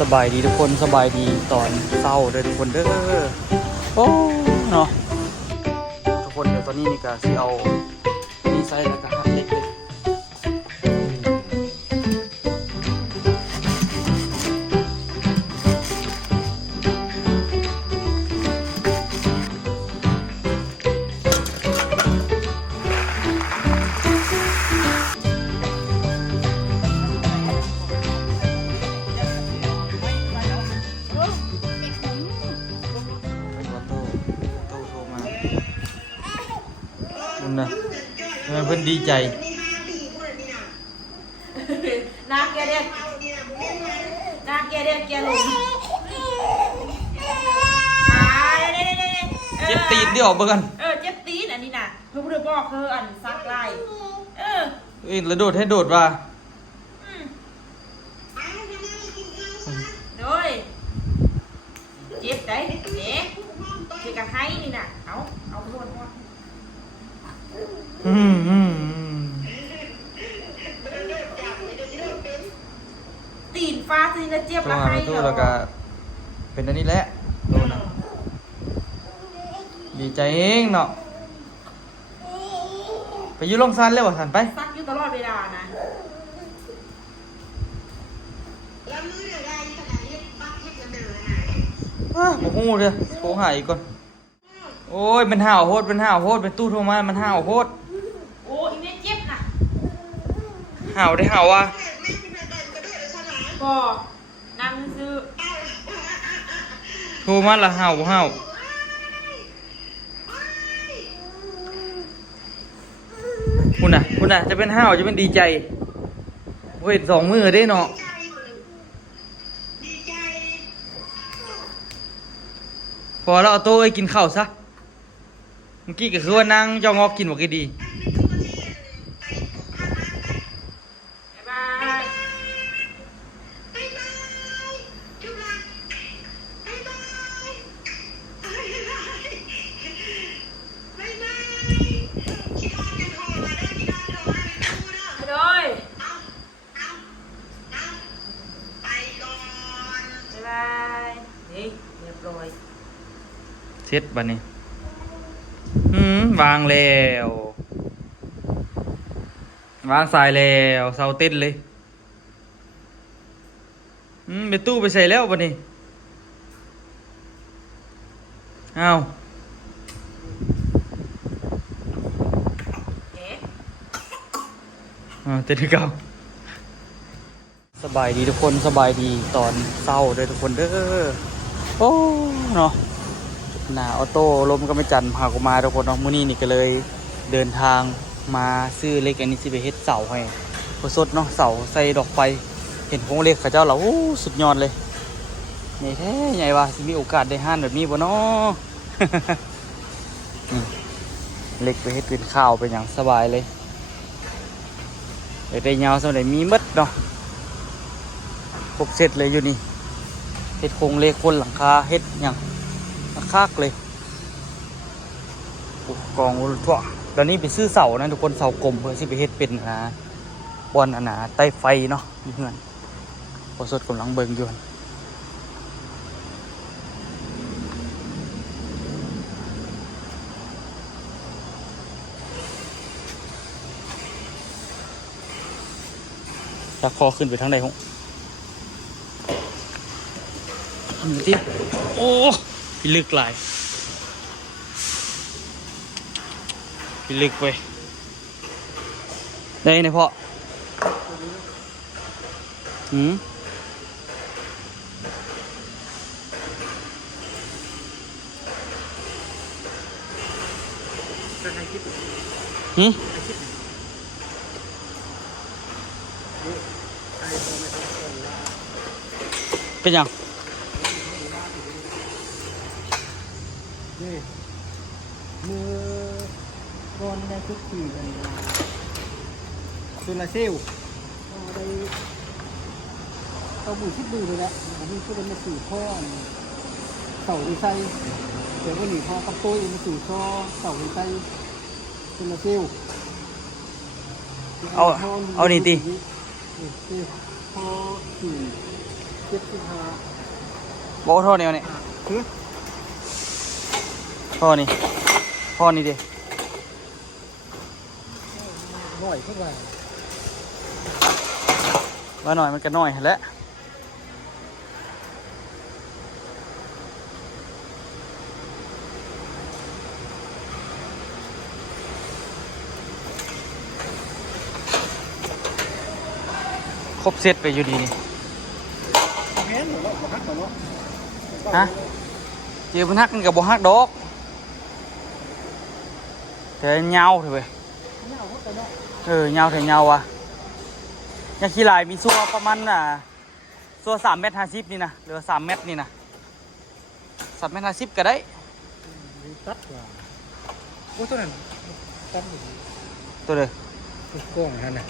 สบายดีทุกคนสบายดีตอนเศร้าเด้อทุกคนเด้อโอ้เนาะทุกคนเดี๋ยวตอนนี้นี่ก็สิเอานี่ใส่แล้วก็หั่นเล็กเลยนะเพื่อนดีใจนาแกเด็กนาแกเด็กแกลงเจ็บตีนดิออกเบิ่งกันเจ็บตีนอันนี้น่ะเพื่อนบอกเธออันซักไล่แล้วโดดให้โดดว่าโดยเจ็บได้เด็กเด็กก็ให้นี่น่ะเอาไปโดนพ่อตีนฟ้าตีนแล้วเจ็บแล้วให้เหรอแล้วก็เป็นอันนี้แหละโดนดีใจเองเนาะไปยืนลงซันเลยว่ะสันไปซักอยู่ตลอดเวลานะโอ้โหเดี๋ยวโทรหาอีกก่อนโอ้ยมันห่าวโหดเป็นตู้โทรมามันห่าวโหดโอ้อีเมเจ็บน่ะห่าวได้ห่าวว่ะก็นั่งซื้อโทรมาละห่าวคุณน่ะจะเป็นห่าวจะเป็นดีใจเว้ย2 มือได้เนาะพอแล้วเอาโต๊ะกินข้าวซะเมื่อกี้ก็คือว่านั่งเจ้างอกกินบอกดีเสร็จบัดนี้วางแล้ววางสายแล้วเสาเต้นเลยไปตู้ไปใส่แล้วบัดนี้อ้าวเต้นเก่าสบายดีทุกคนสบายดีตอนเศร้าด้วยทุกคนเด้อโอ้เนาะหน้าออโต้ลมก็ไม่จันพากูมาทุกคนเนาะมื้อนี้นี่ก็เลยเดินทางมาซื้อเล็กอันนี้สิไปเฮ็ดเสาให้พอสดเนาะเสาใส่ดอกไฟเห็นพงเล็กเขาเจ้าเราโอ้สุดยอดเลยนี่แท้ใหญ่ว่าสิมีโอกาสได้ห้านแบบนี้บ่เนาะ เล็กไปเฮ็ดเป็นข้าวเป็นอย่างสบายเลยได้ยาวสำหรับมีมัดเนาะครบเสร็จเลยอยู่นี่เฮ็ดโครงเล็กคนหลังคาเฮ็ดอย่างคักเลยกองทั่วตอนนี้ไปซื้อเสานะทุกคนเสากลมเพื่อที่ไปเฮ็ดเป็นบอลหนาใต้ไฟเนาะเพื่อนพอสดกำลังเบิ่งอยู่จะคอขึ้นไปทางใดห้องที่โอ้พิลึกหลายพิลึกไปได้ไหมพ่อเป็นยังมือก่อนได้ทุกทีกันโซลาเซลล์ได้เอาบุญคิดดูเลยแหละอันนี้ก็เป็นมาสู่ข้อเสาดีไซน์เดี๋ยวก็หนีพอกับตัวมาสู่ข้อเสาดีไซน์โซลาเซลล์เอานี่ตี พอสี่ 75 บอกท่อแนวนี่ คือ ท่อนี่ท่อนี่ดิ น้อยเข้าไป ว่าหน่อยมันก็น้อยหั่นแหละครบเซตไปอยู่ดีนี่ แม่นเนาะบ่ฮักเนาะ ฮะเจอมันฮักกันกับบ่ฮักดอกแต่ยาวเถอะเว้ย เงาแต่เนาะ ยาวแต่ยาวว่ะยาขี้ลายมีซัวประมาณซัว3.50 เมตรนี่นะหรือ3 เมตรนี่นะ3.50 เมตรก็ได้ มีตัดว่าโอ้ตัวนั้นตัดอยู่ ตัวเด้อก ล้องนั่นน่ะ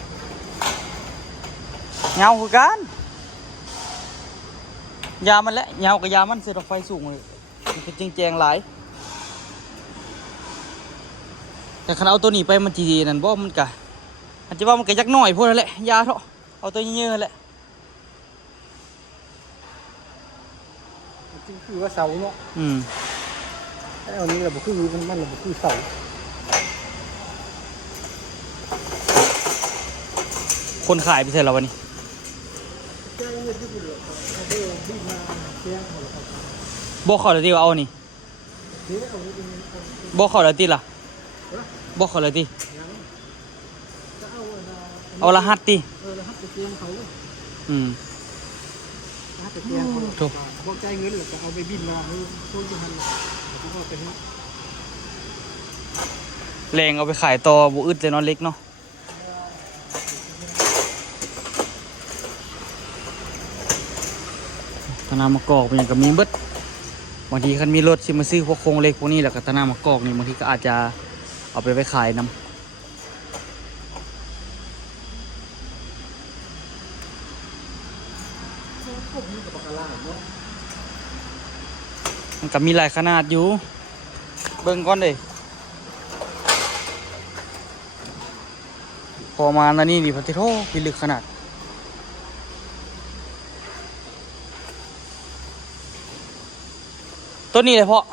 ยาวคือกันยามันแหละยาวกับยามันเสียดอกไฟสูงเลยมันเป็นจริงแจงหลายแต่คันเอาตัวนี้ไปมันจีดีนั่นบ่มันกะมันจะว่ามันกะยักหน่อยพวกนั้นแหละยาเถอะเอาตัวเยอะๆแหละ จริงคือว่าเสาเนาะ ไอ้อันนี้เราบ่คือมันเราบ่คือเสา คนขายไปเสร็จแล้ววันนี้ แจ้งเงินที่เหลือเขาเดินที่มาแจ้งหมดแล้วครับ บอกเขาเลยที่ว่าเอานี่ เดี๋ยวเอาไป บอกเขาเลยที่ล่ะบอกเขาเลยที่ ยังจะเอา เอารหัสที่ รหัสไปแจ้งเขารหัสไปแจ้งเขา ถูก บอกใจายเงินหรือจะเอาไปบินมาให้พวกที่มันที่เขาไปให้ แรงเอาไปขายต่อบุอึดเลยเนอนเล็กเนาะธนามะกอกเป็นอย่างกับมีเบิดบางทีคันมีรถสิมาซื้อพวกโครงเล็กพวกนี้แหละกับธนามะกอกนี่บางทีก็อาจจะเอาไปขายนำมันก็มีหลายขนาดอยู่เบิ่งก่อนเลยพอมาแล้วนี่ดิพัทิโทพิลึกขนาดต้นนี้เลยเพาะ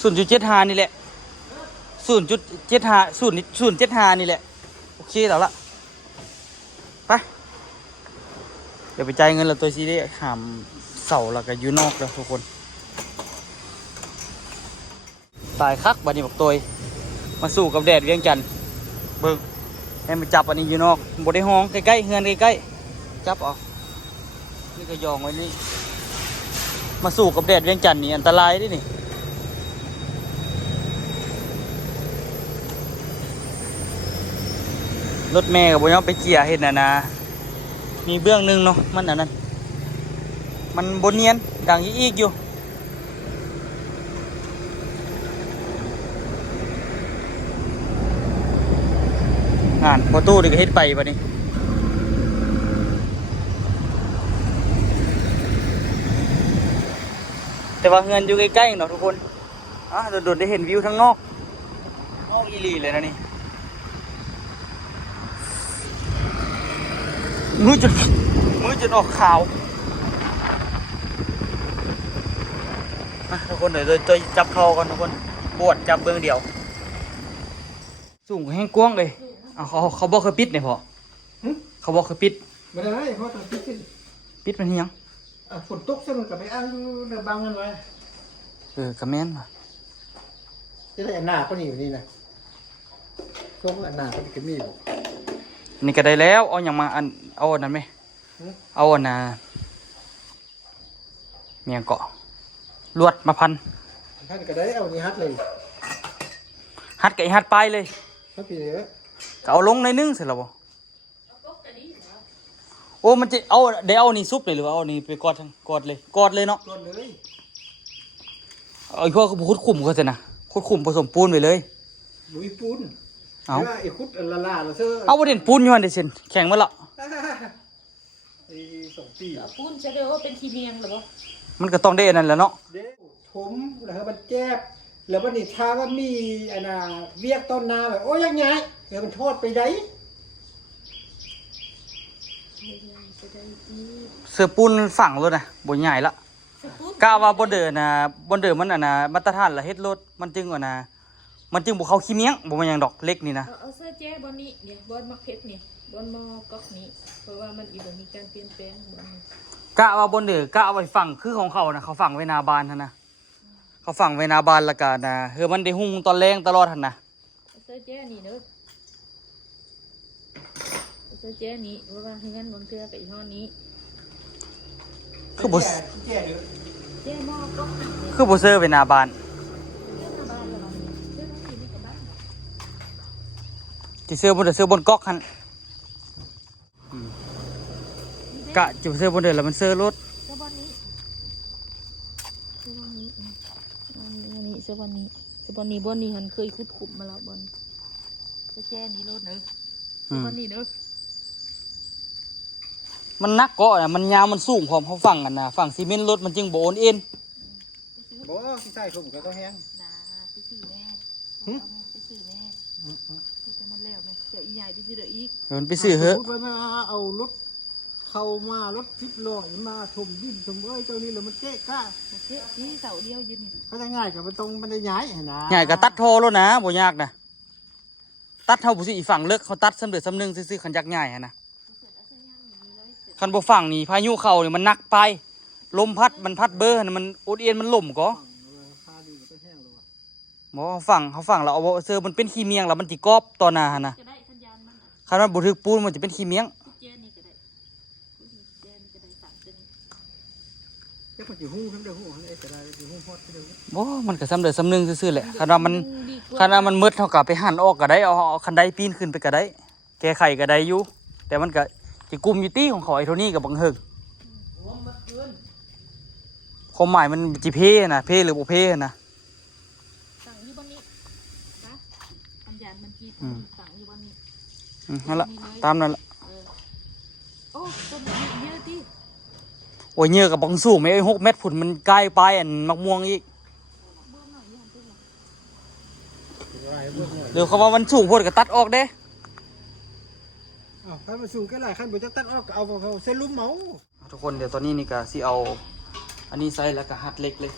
0.75นี่แหละ0.75 0.75นี่แหละโอเคแล้วล่ะไปเดี๋ยวไปจ่ายเงินแล้วตัวซีได้หามเสาแล้วก็อยู่นอกแล้วทุกคนตายคักบัดนี้บอกตัวมาสู้กับแดดเวียงจันทน์เบิ่งให้มันจับอันนี้อยู่นอกบ่ได้ห้องใกล้ๆเฮือนใกล้ๆจับเออกนี่ก็ยองไว้นี่มาสู้กับแดดเวียงจันทน์นี่อันตรายเด้นี่รถแม่กับบ่ยอมไปเกี่ยเฮ็ดน่ะนะมีเบื้องหนึงเนาะมันอันนั้นมันบ่เนียนดังอีกอยู่งานพอตู้เด็กเฮ็ดไปบัดนี้แต่ว่าเงินอยู่ใกล้ๆเนาะทุกคนโดดๆได้เห็นวิวทั้งนอกอีหลีเลยนะนี่มือจนออกขาวทุกคนเดี๋ยวตัวจับเขาก่อนทุกคนปวดจับเบื้องเดียวสูงแห้งกว้างเลยเขาบอกเขาปิดเนี่ยพอเขาบอกเขาปิด ไม่ได้เพราะต้องปิด ปิดมันยัง ฝนตกซะมันก็ไปอ้างเดือบังกันไว้ กระแม่นว่ะ จะได้อันหน้าก็นี่อยู่นี่นะช่วงอันหน้าก็มีมีอยู่ นี่ก็ได้แล้วเอาอย่างมาเอาอันนั้นไหมเอาอันน่ะเมียงเกาะลวดมาพัน ท่านก็ได้เอานี่ฮัดเลย ฮัดกับฮัดไปเลย ฮัดไปเลย ก็เอาลงในนึงเสร็จแล้วบ่โอ้มันจะเอาได้เอานี่ซุปเลยหรือว่าเอานี่ไปกอดเลยเนาะ ก่อนเลย เอาพวกคุดขุ่มเขาสินะคุดขุ่มผสมปูนไปเลย ลุยปูน เอา ไอ้คุดละลาเราเสื้อ เอาประเด็นปูนอยู่หันเดซินแข็งมาละ ไอ้2 ปี ปุ้นจะเรียกว่าเป็นทีเมียงหรือเปล่า มันก็ต้องได้อันนั้นแหละเนาะ เด้ถมแล้วมันแจ๊บแล้วมันนี่ทาว่ามีอันน่ะเวียกต้นนาแบบโอ้ยังไงเดี๋ยวมันโทษไปได้ เส สื้อปูนฝังรถนะบ่ใหญ่ละกะว่าบ่เดินนะบ่เดินมันน่ะมาตรฐานละเฮ็ดรถมันจึงว่านะมันจึงบ่เข้าขี้เมียงบ่แม่นหยังดอกเล็กนี่นะ เอาเสื้อแจ้บอนนี้เนี่ยบอนมักเพชรเนี่ยบอนมอก๊อกนี้เพราะว่ามันอีกบ่มีการเปลี่ยนแปลงบอนนี้ กะว่าบ่เดินกะเอาไว้ฝังคือของเขานะเขาฝังไว้หน้าบ้านหั่นนะเขาฝังไว้หน้าบ้านแล้วก็นะมันได้หุ้งตอนแรงตลอดหั่นนะ เอาเสื้อแจ้นี่เด้อเอาเสื้อแจ้นี้เพราะว่าให้งั้นบางเทื่อกับอีห้อนี้ คือบ่ แก่เด้อ แจ้มอก๊อกหันเนี่ย คือบ่เซอร์ไว้หน้าบ้าน เสื้อหน้าบ้านละวันนี้เสื้อน้องสีนี่กับบ้าน สิเซอร์บ่ได้เซอร์บนก๊อกหั่นกะจุเซอร์บ่เดินแล้วมันเซอร์รถ เสื้อบอนนี้เสื้อบอนนี้อันนี้เสื้อบอนนี้เสื้อบอนนี้บอนนี้หันเคยคุดขุมมาแล้วบอนเสื้อแจ้นี้รถเด้อเสื้อบอนนี้เด้อ มันนักเกาะน่ะมันยาวมันสูงพร้อมเขาฝังกันนะฝังซีเมนต์รถมันจึงบ่โอนเอ็น บ่ที่ใส่ผมก็ต้องแห้ง นะไปซื้อแม่เอาแม่ไปซื้อแม่ที่จะมันแล้วแม่เดี๋ยวอีใหญ่ไปซื้อเดี๋ยวอีก เดินไปซื้อเถอะ พูดไว้มาเอารถเข้ามารถทิพย์ลอยมาชมดินชมเจ้านี่แล้วมันเจ๊กะ เจ๊ที่เสาเดียวยืนนี่ ก็จะง่ายกับมันตรงมันได้ย้ายนะ ใหญ่ก็ตัดโทรแล้วนะบ่ยากนะตัดเท่าผู้สิอีฝั่งเลิกเขาตัดสำเร็จสำนึงซื้อๆคันยักษ์ใหญ่หั่นนะคันบ่ฝั่งนี่พายุเข้านี่มันหนักไปลมพัดมันพัดเบอร์นั่นมันโอนเอ็นมันล่มก็ ค่าดีก็แห้งเลยว่ะ บ่เขาฝั่งเราเอาเซอร์มันเป็นขี้เมียงแล้วมันสิกรอบต่อหน้าหั่นนะ จะได้สัญญาณมัน คันมันบ่ถึกปูนมันจะเป็นขี้เมียง เจนี่ก็ได้เจนี่ก็ได้สามเจนี่ เจ้าคนจีหู้ทั้งเดือหู้ทั้งเอสได้จีหู้ฮอดทั้งเดือ บ่มันก็สำเร็จสำนึงซื่อๆแหละคันว่ามันมืดเท่ากับไปหั่นออกก็ได้เอาคันไดปีนขึ้นไปก็ได้แก้ไขก็ได้อยู่แต่มันก็สิกุมอยู่ตี้ของเขาไอ้เท่านี้ก็บังเฮิงความหมายมันจิเพนะเพหรือบ่เพนะ สั่งอยู่บนนี้นะสัญญาณมันจีสั่งอยู่บนนี้ นั่นละตามนั่นละ โอ้ต้นนี้เยอะดิ โอ้ยเนื้อกับบังสูงไม่ไอ้6 เมตรผุนมันใกล้ไปอันมักม่วงอีกเดี๋ยวเขาว่ามันสูงโพดก็ตัดออกเด้ ขั้นมาสูงก็หลายขั้นบนจะตัดออกเอาเส้นลุ่มเมา ทุกคนเดี๋ยวตอนนี้นี่ก็สิเอาอันนี้ใส่แล้วก็หัดเล็กเลย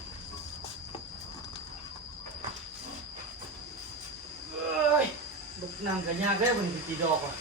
บุกนั่งกันยากได้บนตีดอกอ่ะ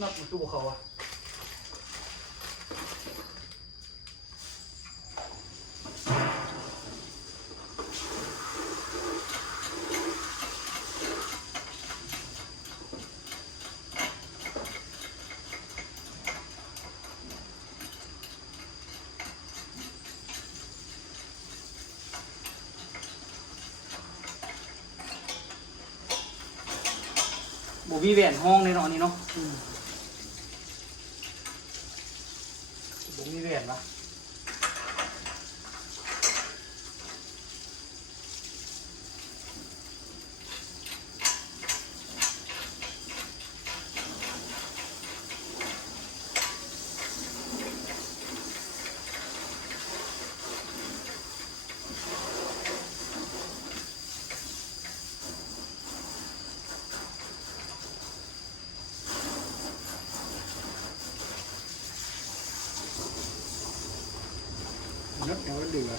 นับมันตู้เขาอ่ะบ่มีแหวนห้องในเนาะนี่เนาะบ่มีแหวนปะนัดแถวเหลือ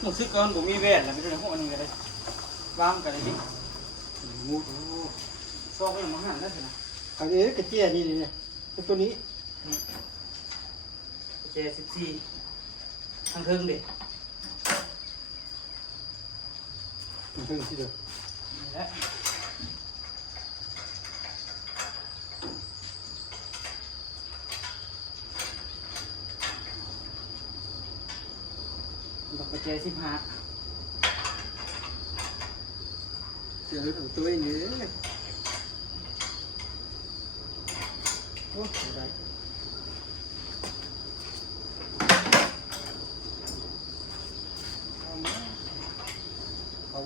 หมูซื้อก่อนผมมีแหวนแล้วไปถึงห้องอันนี้กันเลยว่างกันเลยดิ งู ซอกยังมาหั่นได้สินะ อันนี้กระเจี๊ยนี่เนี่ยตัวนี้ เจ14ทางเทิงเด็ก มันเพิ่งที่เดียว นี่แหละดอกกระเจ15 เสียเลยตัวเองเนี่ยโอ้ได้เอา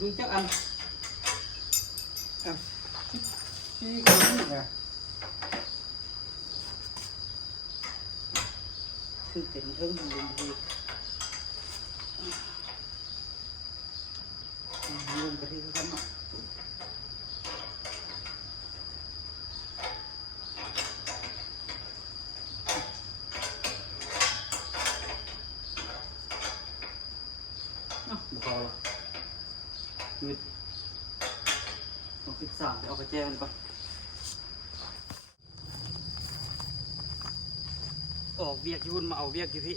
ดูจักอัน ที่คนนี้นะ คือเต็มเทิงของลุงทีลุงกระทิกันเนาะบุกเอาละมืดต้อง13ไปเอากระแจมันก่อนออกเบียกยุ่นมาเอาเบียกอยู่พี่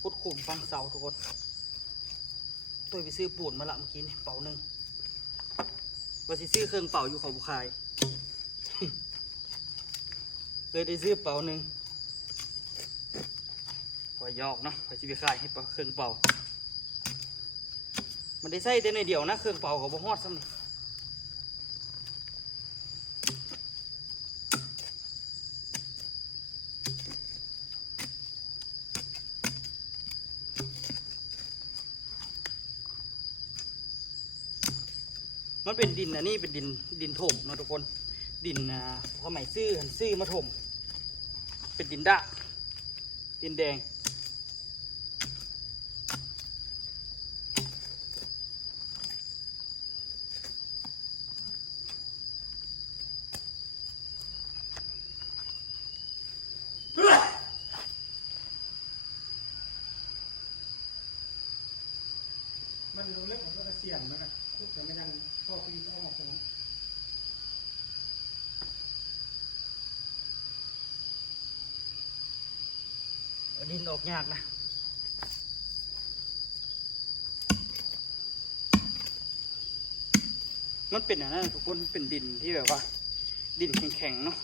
พุดขุมฟังเสาทุกคนตัวไปซื้อปูนมาละเมื่อกี้นี่เป่าหนึ่งว่าสิซื้อเครื่องเป่าอยู่เขาบุคาย เลยได้ซื้อเป่าหนึ่งพอยอกเนาะพอสิไปขายให้เป่าเครื่องเป่ามันได้ใส่แต่ในเดียวนะเครื่องเป่าเขาบ่ฮอดซ้ำนี่มันเป็นดินอันนี้เป็นดินถมเนาะทุกคนดินสมัยซื้อมาถมเป็นดินดะดินแดงมันเรื่องของตัวเสียงนะแต่ไม่ยังก็ปีนออกมา ดินออกยากนะมันเป็นอย่างนั้นทุกคนเป็นดินที่แบบว่าดินแข็งๆเนาะ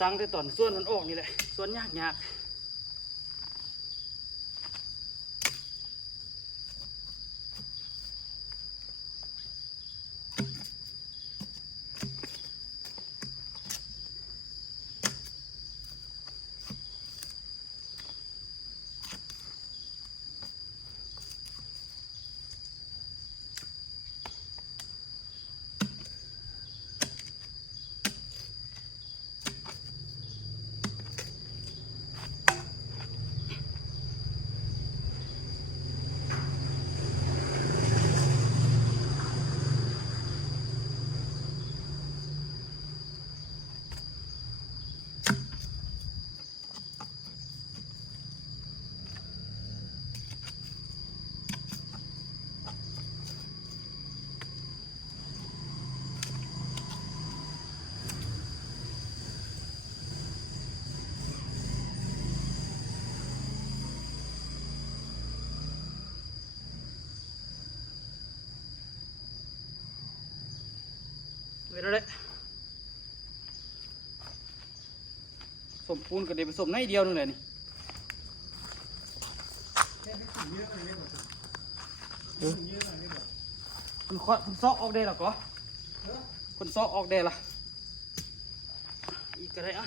สร้างแต่ตอนส่วนมันออกนี่แหละส่วนยาก สมปูนก็เดี๋ยวผสมในเดียวนึงเลยนี่คุณซอกออกได้หรอก็คุณซอกออกได้ละอีกก็ได้อะ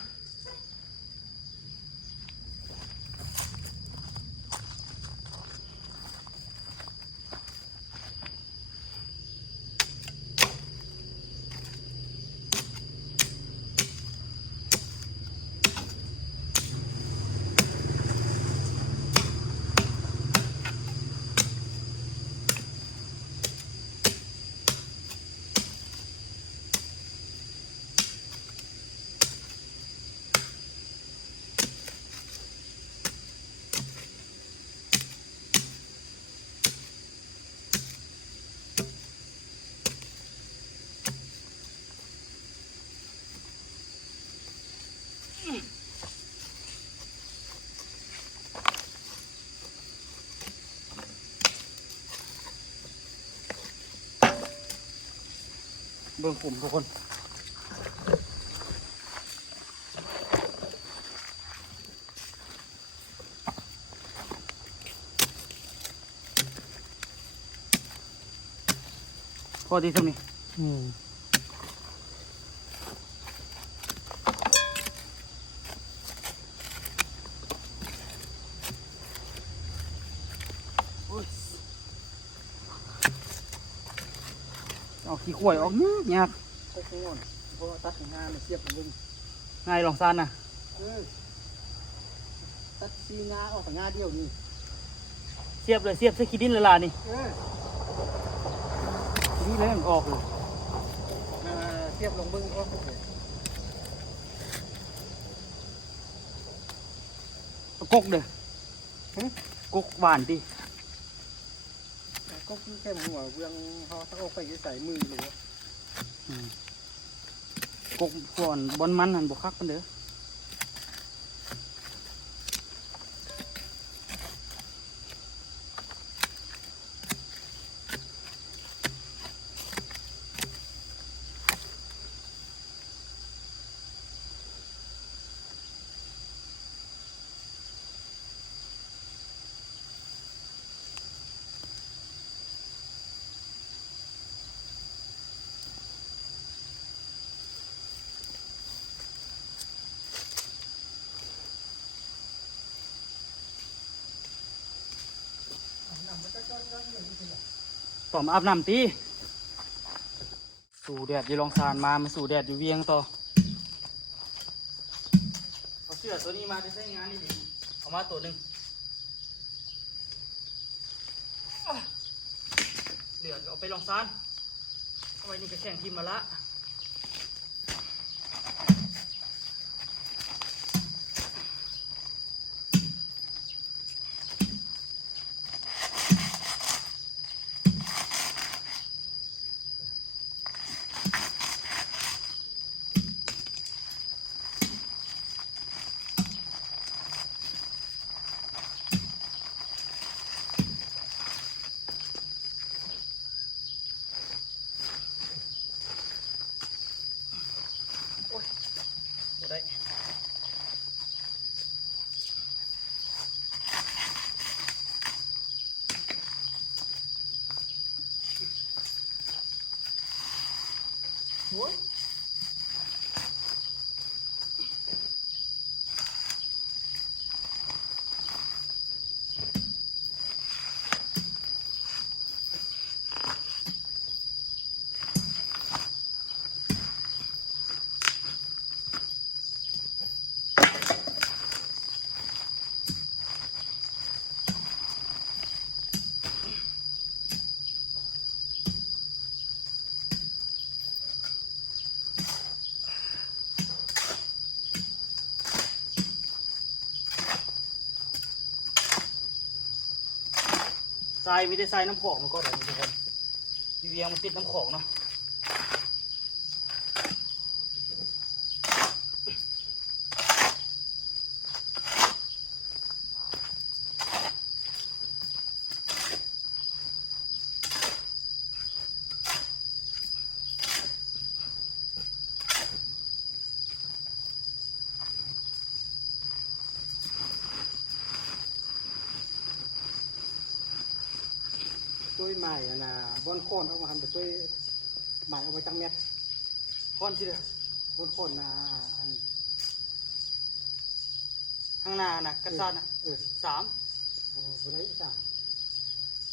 เบิ่งผมทุกคนพอดีสักนี่เอาขี้ข่วยออกยาก ก็คงอ่อนเพราะว่าตัดงานเสียบมัน ง่ายลองซานนะ ตัดซีงาออกแต่งาเดียวนี่ เสียบเลยเสียบใส่ขี้ดินเลยล่ะนี่นี่เลยมันออกเลย เสียบลงเบิ้งก็เลย กกเด้อกกหวานดิ ก็แค่หัวเบื้องเขาถ้าออกไปใส่มือหรือก กก่อนบนมันหันบกคักมันเด้อต่อมาอาบน้ำตีสู่แดดอยู่ลองซานมาสู่แดดอยู่เวียงต่อเอาเสื้อตัวนี้มาได้ใช้งานนี่ดิเอามาตัวหนึ่งเหลือเอาไปลองซานเอาไว้นี่ก็แข่งทีมมาละได้ ทรายไม่ได้ทรายน้ำของมันก็เดี๋ยวทุกคนพี่เวียงมันติดน้ำของเนาะ ม้อันน่ะบอนโคนเอามาทำไปช่วยหมายเอามาจังเม็ด ค้อนที่เด้อบ อนโคนนะอัน ข้างหน้าน่ะกันซ่านน่ะ3 โอ้บ่ได้จ้ะ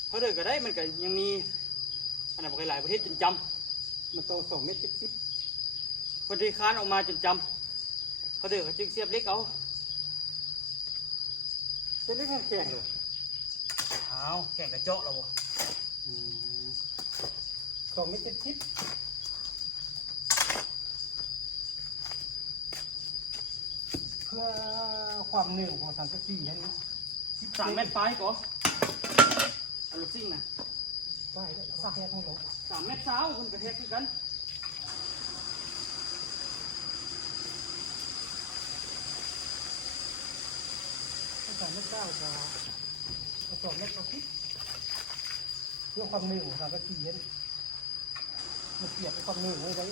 เพราะเด้อก็ได้มันก็ยังมีอันนั้นบ่หลายประเทศจนจำ มันโต2 เมตร พอดีค้านออกมาจนจำเขาเด้อก็จึงเสียบเล็กเอา 10เป็นเรื่องแข็งเลย อ้าวแข่งกระเจาะแล้วบ่ 2 เมตร 70เพื่อความหนึ่งของสังกะสีให้นี้ 3 เมตรปลายก่อนเอาลูกซิ่งน่ะ ได้ได้สักแค่ทั้งหมด 3 เมตรเช้าเพิ่นก็เฮ็ดคือกัน 2 เมตร 9ก็2 เมตร 10เพื่อความหนึ่งของสังกะสีให้มันเกียบเป็นความหนึ่งไว้ได้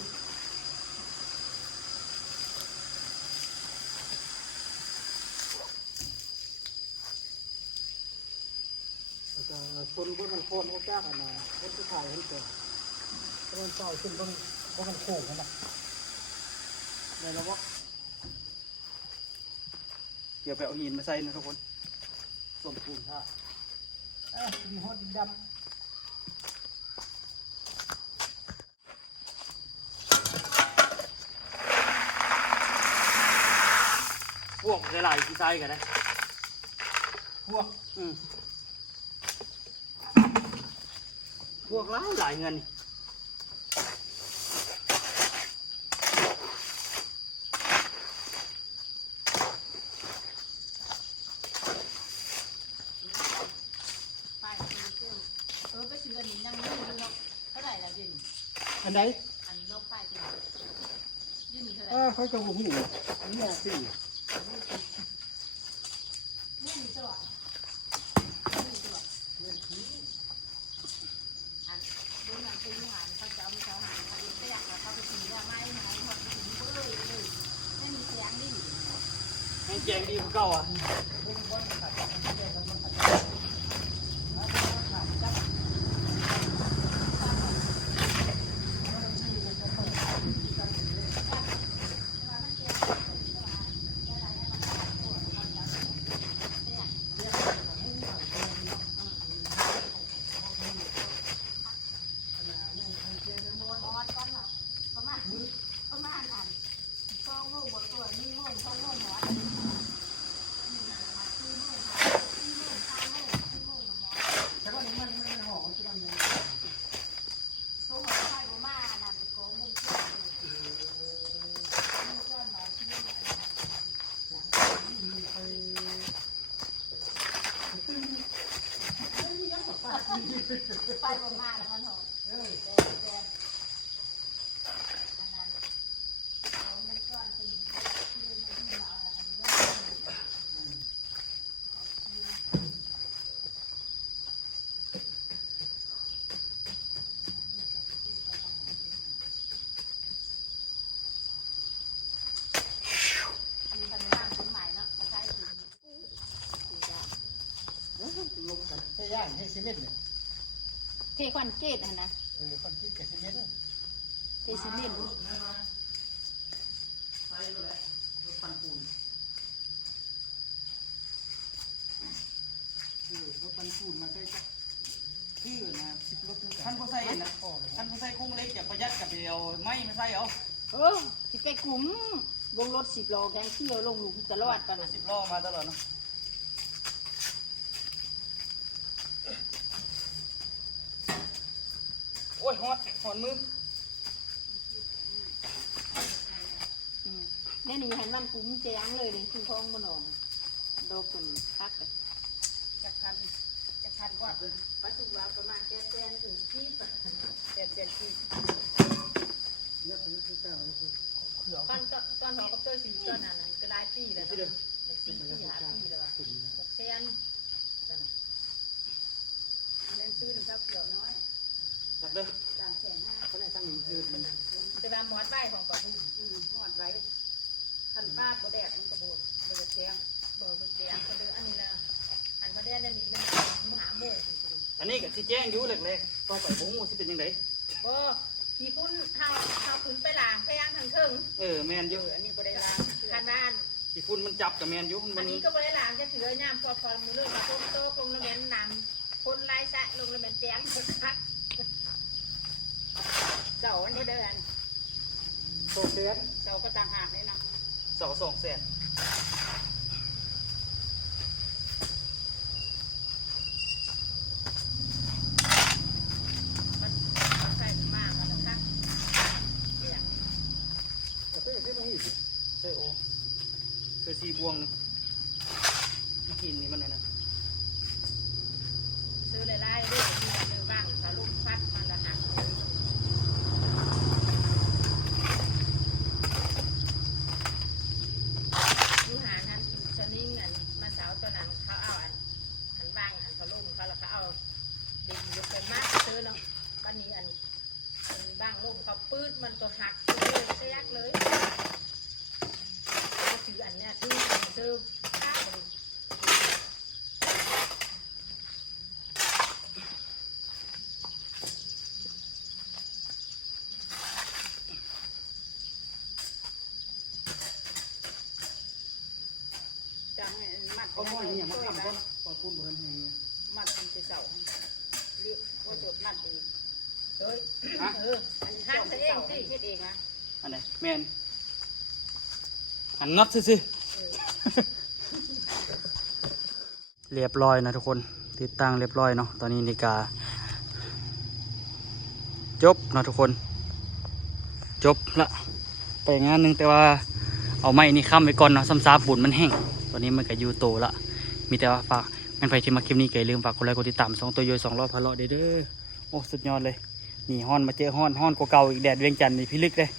แล้วก็ชนบนมันโคนก็จ้ากันมาบนที่ถ่ายให้เกิดบนเต่าขึ้นบนมันโค้งกันนะ ได้แล้วบ่เดี๋ยวไปเอาหินมาใส่นะทุกคนสมปูนท่า มีฮอดดินดำ พวกหลายๆที่ใส่กันนะ พวก พวกหลายเงิน ไปซื้ออันนี้นั่งนี่ดูเนาะเท่าไหร่ละเดี๋ยวนี้ อันไหน อันนี้โลกป้ายตัวนี้เดี๋ยวนี้เท่าไหร่ เขาจะหูหูอันนี้สิ เนี่ยมีตัวมีตัวอันดูหนังตีหางเขาเจ้ามีเจ้าหางเขาเองก็อยากเขาไปกินยาไม้ไม้หอดไปกินก็เลยไม่มีเสียงดิ ให้แจงดีกว่าเก่าอ่ะ ไปประมาณมันหกแบบอันนั้นเอามันก้อนเป็นคือมันที่เราอะไรนี่ว่ามีปัญหาคนใหม่เนาะกระจายถึง ลงกันให้ย่างให้ซีเมนต์เนี่ย เทควันเกตนะ คอนกรีตกับซีเมนต์ เทซีเมนต์ ใส่ไปแล้วรถปันปูน รถบรรทุกมาใช้ชื่อนะ10 รถ ท่านผู้ใส่นะท่านผู้ใส่คุ้งเล็กอย่าประหยัดกับเดียวไม้มาใส่เอา ที่ไปกลุ่มวงรถ10 ล้อแกงเที่ยวลงหลุมตลอดกันนะ 10 ล้อมาตลอดเนาะโอ้ยฮอดมือ เนี่ยนี่หันมันกลุ่มแจ้งเลยเลยคือท้องมันออกโดกลุ่มพักเลยจะพันกว่าประสุราประมาณ800,000 ถึงที่800,000 ที่ เนี่ยเป็นที่เก้านี่คือ ตอนหอกับตัวสีตอนนั้นก็ได้ปีแล้วเนาะ4 ปี 5 ปีแล้วว่ะ600,000อันนั้นซื้อหนึ่งเท่าเกี่ยวน้อย จับเด้อ 350,000 เขาได้ตั้งอยู่คือมัน แต่ว่าหมอดไว้ของก่อนหมอดไว้หันป้าบ่แดดมันกระโดดเลยแกงบ่แกงก็เลยอันนี้ละหันมาแดดนี่มันหาโมง ไป อันนี้ก็สิแจ้งอยู่เล็กๆต่อไปบ่ฮู้สิเป็นจังได บ่ขี้พุ่นเฮาขึ้นไปล้างไปย่างทางเทิง แม่นอยู่ อันนี้บ่ได้ล้างคันบ้าน ขี้ฝุ่นมันจับกับแม่นอยู่ อั มัน น นี้ก็บ่ได้ล้างจะถือยามพอมือเรื่องมาต้มโต๊ะลงละแม่นนำคนลายสะลงละแม่นแต้มคักเสาอันนี้เดิน โตเดือน เสาก็ต่างหากนี่นะ เสา200,000 มันใส่มากมันคักเนี่ย แต่ก็ยังไม่อีก เออโอคือ4บวงนึงมากินนี่มันน่ะนะ ซื้อหลายๆด้วยที่ซื้อบ้างถ้าลูกพัดมันละหักอยู่หานั้นชนิ่งอันมาเสาตัวนั้นเขาเอาอันบ้างอันเขาลุ่มเขาแล้วเขาเอาดินยกไปมากซื้อเนาะบ้านนี้อันบ้างลุ่มเขาปื้ดมันก็หักเลยเสียกเลยถืออันเนี้ยซื้อข้าว จังมัด เขาบ่อยอย่างมาทำก่อนก่อนพูดบ่ทันแหง มัดเป็นเสาเลือกว่าจะมัดเองเฮ้ยอันนี้หักเองสิคิดเองนะ อันไหนแม่นหันน็อตซื่อๆเรียบร้อยนะทุกคนติดตั้งเรียบร้อยเนาะตอนนี้นาฬิกาจบเนาะทุกคนจบละไปงานหนึงแต่ว่าเอาไม้นี่ค้ำไว้ก่อนเนาะซ้ำซาบุญมันแห้งตอนนี้มันก็อยู่โตละมีแต่ว่าฝากงั้นไปที่มาคลิปนี้ก็อย่าลืมฝากกดไลค์กดติดตาม2ตัวโย2รอบพะเลาะเด้อโอ้สุดยอดเลยนี่ฮ้อนมาเจอฮ้อนกว่าเก่าอีกแดดเวียงจันทร์นี่พิลึกเลย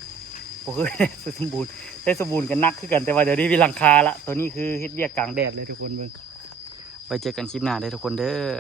บ่เคยได้สมบูรณ์ได้สมบูรณ์กันนักขึ้นกันแต่ว่าเดี๋ยวนี้มีหลังคาละตัวนี้คือเฮ็ดเวียกกลางแดดเลยทุกคนเบิ่งไว้เจอกันคลิปหน้าเด้อทุกคนเด้อ